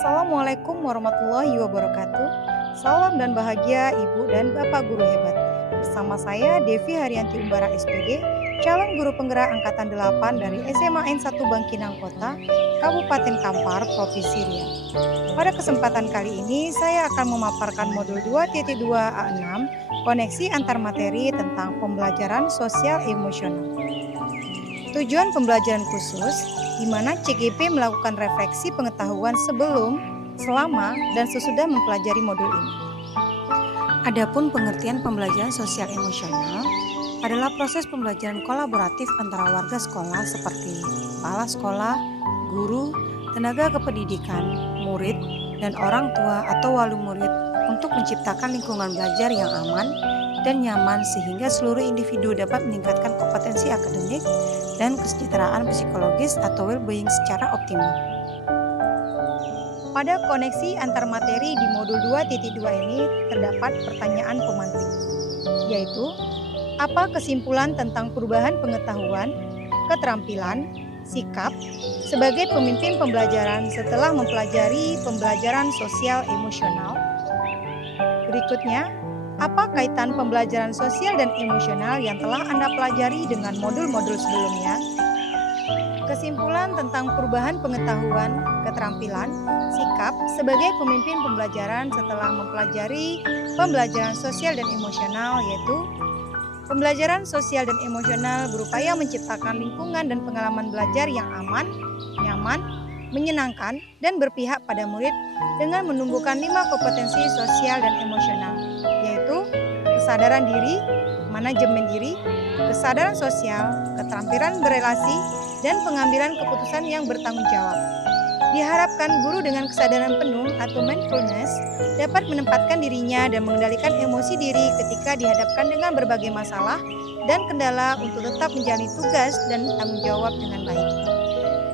Assalamualaikum warahmatullahi wabarakatuh. Salam dan bahagia Ibu dan Bapak Guru hebat. Bersama saya Devi Haryanti Umbara SPD, calon guru penggerak angkatan 8 dari SMA N1 Bangkinang Kota, Kabupaten Kampar, Provinsi Riau. Pada kesempatan kali ini saya akan memaparkan modul 2.2A6, koneksi antar materi tentang pembelajaran sosial emosional. Tujuan pembelajaran khusus, di mana CGP melakukan refleksi pengetahuan sebelum, selama, dan sesudah mempelajari modul ini. Adapun pengertian pembelajaran sosial emosional adalah proses pembelajaran kolaboratif antara warga sekolah seperti kepala sekolah, guru, tenaga kependidikan, murid, dan orang tua atau wali murid untuk menciptakan lingkungan belajar yang aman dan nyaman sehingga seluruh individu dapat meningkatkan kompetensi akademik dan kesejahteraan psikologis atau well-being secara optimal. Pada koneksi antar materi di modul 2.2 ini terdapat pertanyaan pemantik, yaitu apa kesimpulan tentang perubahan pengetahuan, keterampilan, sikap sebagai pemimpin pembelajaran setelah mempelajari pembelajaran sosial emosional? Berikutnya, apa kaitan pembelajaran sosial dan emosional yang telah Anda pelajari dengan modul-modul sebelumnya? Kesimpulan tentang perubahan pengetahuan, keterampilan, sikap sebagai pemimpin pembelajaran setelah mempelajari pembelajaran sosial dan emosional yaitu pembelajaran sosial dan emosional berupaya menciptakan lingkungan dan pengalaman belajar yang aman, nyaman, menyenangkan, dan berpihak pada murid dengan menumbuhkan 5 kompetensi sosial dan emosional, yaitu kesadaran diri, manajemen diri, kesadaran sosial, keterampilan berelasi, dan pengambilan keputusan yang bertanggung jawab. Diharapkan guru dengan kesadaran penuh atau mindfulness dapat menempatkan dirinya dan mengendalikan emosi diri ketika dihadapkan dengan berbagai masalah dan kendala untuk tetap menjalani tugas dan tanggung jawab dengan baik.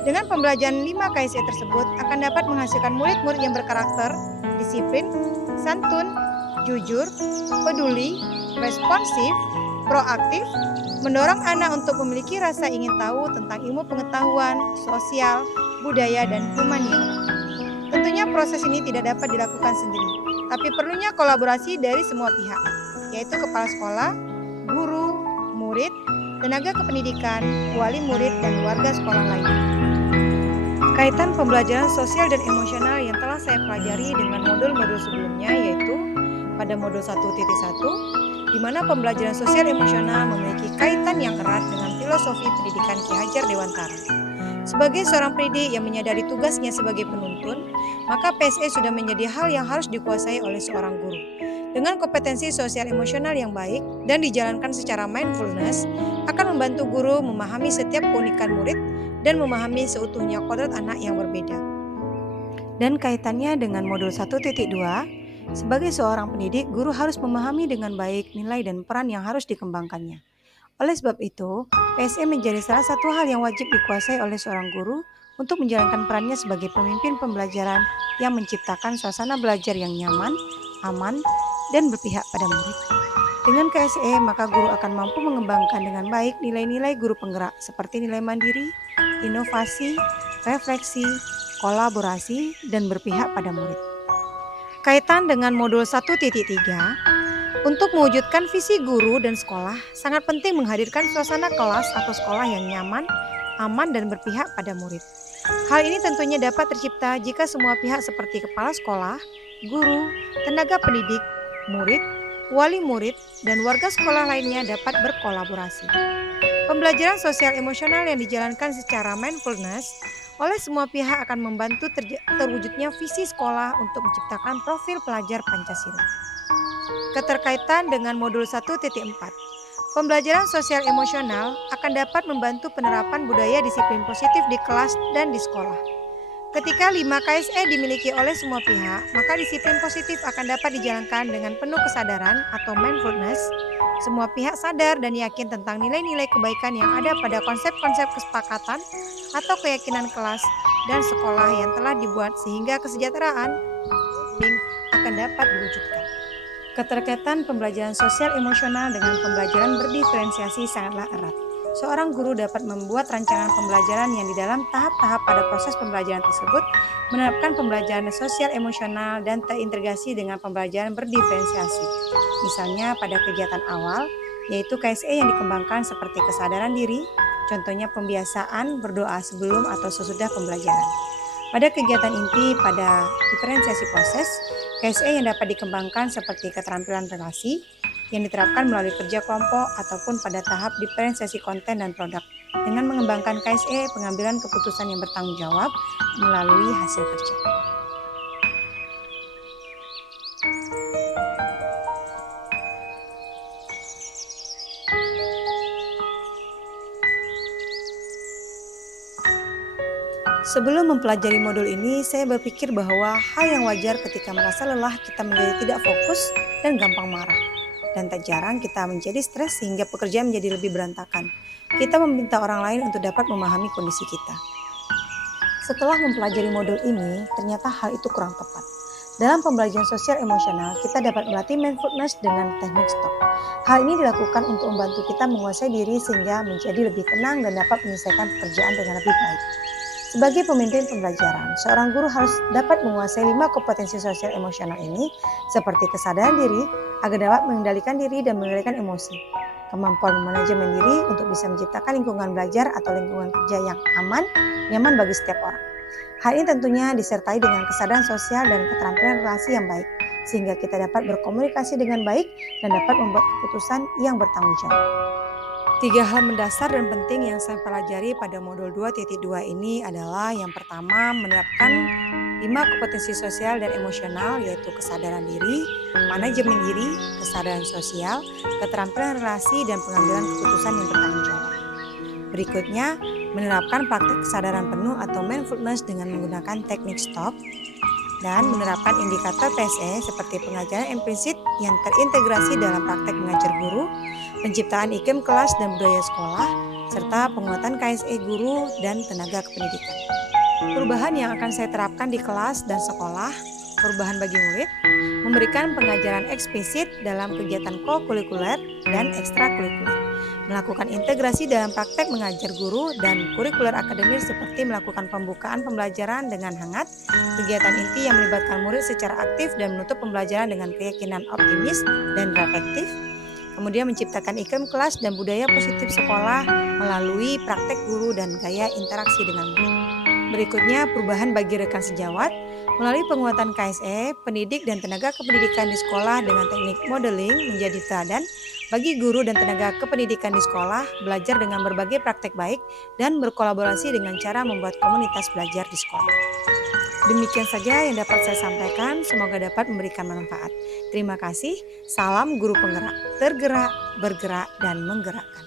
Dengan pembelajaran 5 KSE tersebut akan dapat menghasilkan murid-murid yang berkarakter, disiplin, santun, jujur, peduli, responsif, proaktif, mendorong anak untuk memiliki rasa ingin tahu tentang ilmu pengetahuan, sosial, budaya, dan humaniora. Tentunya proses ini tidak dapat dilakukan sendiri, tapi perlunya kolaborasi dari semua pihak, yaitu kepala sekolah, guru, murid, tenaga kependidikan, wali murid, dan warga sekolah lainnya. Kaitan pembelajaran sosial dan emosional yang telah saya pelajari dengan modul-modul sebelumnya yaitu pada modul 1.1, di mana pembelajaran sosial emosional memiliki kaitan yang erat dengan filosofi pendidikan Ki Hajar Dewantara. Sebagai seorang pendidik yang menyadari tugasnya sebagai penuntun, maka PSE sudah menjadi hal yang harus dikuasai oleh seorang guru. Dengan kompetensi sosial emosional yang baik dan dijalankan secara mindfulness, akan membantu guru memahami setiap keunikan murid dan memahami seutuhnya kodrat anak yang berbeda. Dan kaitannya dengan modul 1.2, sebagai seorang pendidik, guru harus memahami dengan baik nilai dan peran yang harus dikembangkannya. Oleh sebab itu, PSE menjadi salah satu hal yang wajib dikuasai oleh seorang guru untuk menjalankan perannya sebagai pemimpin pembelajaran yang menciptakan suasana belajar yang nyaman, aman, dan berpihak pada murid. Dengan KSE, maka guru akan mampu mengembangkan dengan baik nilai-nilai guru penggerak seperti nilai mandiri, inovasi, refleksi, kolaborasi, dan berpihak pada murid. Kaitan dengan modul 1.3, untuk mewujudkan visi guru dan sekolah, sangat penting menghadirkan suasana kelas atau sekolah yang nyaman, aman, dan berpihak pada murid. Hal ini tentunya dapat tercipta jika semua pihak seperti kepala sekolah, guru, tenaga pendidik, murid, wali murid, dan warga sekolah lainnya dapat berkolaborasi. Pembelajaran sosial emosional yang dijalankan secara mindfulness oleh semua pihak akan membantu terwujudnya visi sekolah untuk menciptakan profil pelajar Pancasila. Keterkaitan dengan modul 1.4, pembelajaran sosial emosional akan dapat membantu penerapan budaya disiplin positif di kelas dan di sekolah. Ketika 5 KSE dimiliki oleh semua pihak, maka disiplin positif akan dapat dijalankan dengan penuh kesadaran atau mindfulness. Semua pihak sadar dan yakin tentang nilai-nilai kebaikan yang ada pada konsep-konsep kesepakatan atau keyakinan kelas dan sekolah yang telah dibuat sehingga kesejahteraan akan dapat diwujudkan. Keterkaitan pembelajaran sosial emosional dengan pembelajaran berdiferensiasi sangatlah erat. seorang guru dapat membuat rancangan pembelajaran yang di dalam tahap-tahap pada proses pembelajaran tersebut menerapkan pembelajaran sosial emosional dan terintegrasi dengan pembelajaran berdiferensiasi. Misalnya pada kegiatan awal, yaitu KSE yang dikembangkan seperti kesadaran diri, contohnya pembiasaan berdoa sebelum atau sesudah pembelajaran. Pada kegiatan inti pada diferensiasi proses, KSE yang dapat dikembangkan seperti keterampilan relasi yang diterapkan melalui kerja kelompok ataupun pada tahap diferensiasi konten dan produk dengan mengembangkan KSE pengambilan keputusan yang bertanggung jawab melalui hasil kerja. Sebelum mempelajari modul ini, saya berpikir bahwa hal yang wajar ketika merasa lelah kita menjadi tidak fokus dan gampang marah. Dan tak jarang kita menjadi stres sehingga pekerjaan menjadi lebih berantakan. Kita meminta orang lain untuk dapat memahami kondisi kita. Setelah mempelajari modul ini, ternyata hal itu kurang tepat. Dalam pembelajaran sosial emosional, kita dapat melatih mindfulness dengan teknik stop. Hal ini dilakukan untuk membantu kita menguasai diri sehingga menjadi lebih tenang dan dapat menyelesaikan pekerjaan dengan lebih baik. Sebagai pemimpin pembelajaran, seorang guru harus dapat menguasai 5 kompetensi sosial emosional ini, seperti kesadaran diri, agar dapat mengendalikan diri dan mengendalikan emosi. Kemampuan manajemen diri untuk bisa menciptakan lingkungan belajar atau lingkungan kerja yang aman, nyaman bagi setiap orang. Hal ini tentunya disertai dengan kesadaran sosial dan keterampilan relasi yang baik, sehingga kita dapat berkomunikasi dengan baik dan dapat membuat keputusan yang bertanggung jawab. 3 hal mendasar dan penting yang saya pelajari pada modul 2.2 ini adalah yang pertama menerapkan 5 kompetensi sosial dan emosional yaitu kesadaran diri, manajemen diri, kesadaran sosial, keterampilan relasi, dan pengambilan keputusan yang bertanggung jawab. Berikutnya, menerapkan praktik kesadaran penuh atau mindfulness dengan menggunakan teknik stop dan menerapkan indikator PSE seperti pengajaran implisit yang terintegrasi dalam praktek mengajar guru, penciptaan iklim kelas dan budaya sekolah, serta penguatan KSE guru dan tenaga kependidikan. Perubahan yang akan saya terapkan di kelas dan sekolah, perubahan bagi murid, memberikan pengajaran eksplisit dalam kegiatan kokurikuler dan ekstrakurikuler, melakukan integrasi dalam praktek mengajar guru dan kurikuler akademis seperti melakukan pembukaan pembelajaran dengan hangat, kegiatan inti yang melibatkan murid secara aktif dan menutup pembelajaran dengan keyakinan optimis dan reflektif, kemudian menciptakan iklim kelas dan budaya positif sekolah melalui praktek guru dan gaya interaksi dengan murid. Berikutnya, perubahan bagi rekan sejawat melalui penguatan KSE, pendidik dan tenaga kependidikan di sekolah dengan teknik modeling menjadi teladan bagi guru dan tenaga kependidikan di sekolah belajar dengan berbagai praktek baik dan berkolaborasi dengan cara membuat komunitas belajar di sekolah. Demikian saja yang dapat saya sampaikan, semoga dapat memberikan manfaat. Terima kasih, salam guru penggerak, tergerak, bergerak, dan menggerakkan.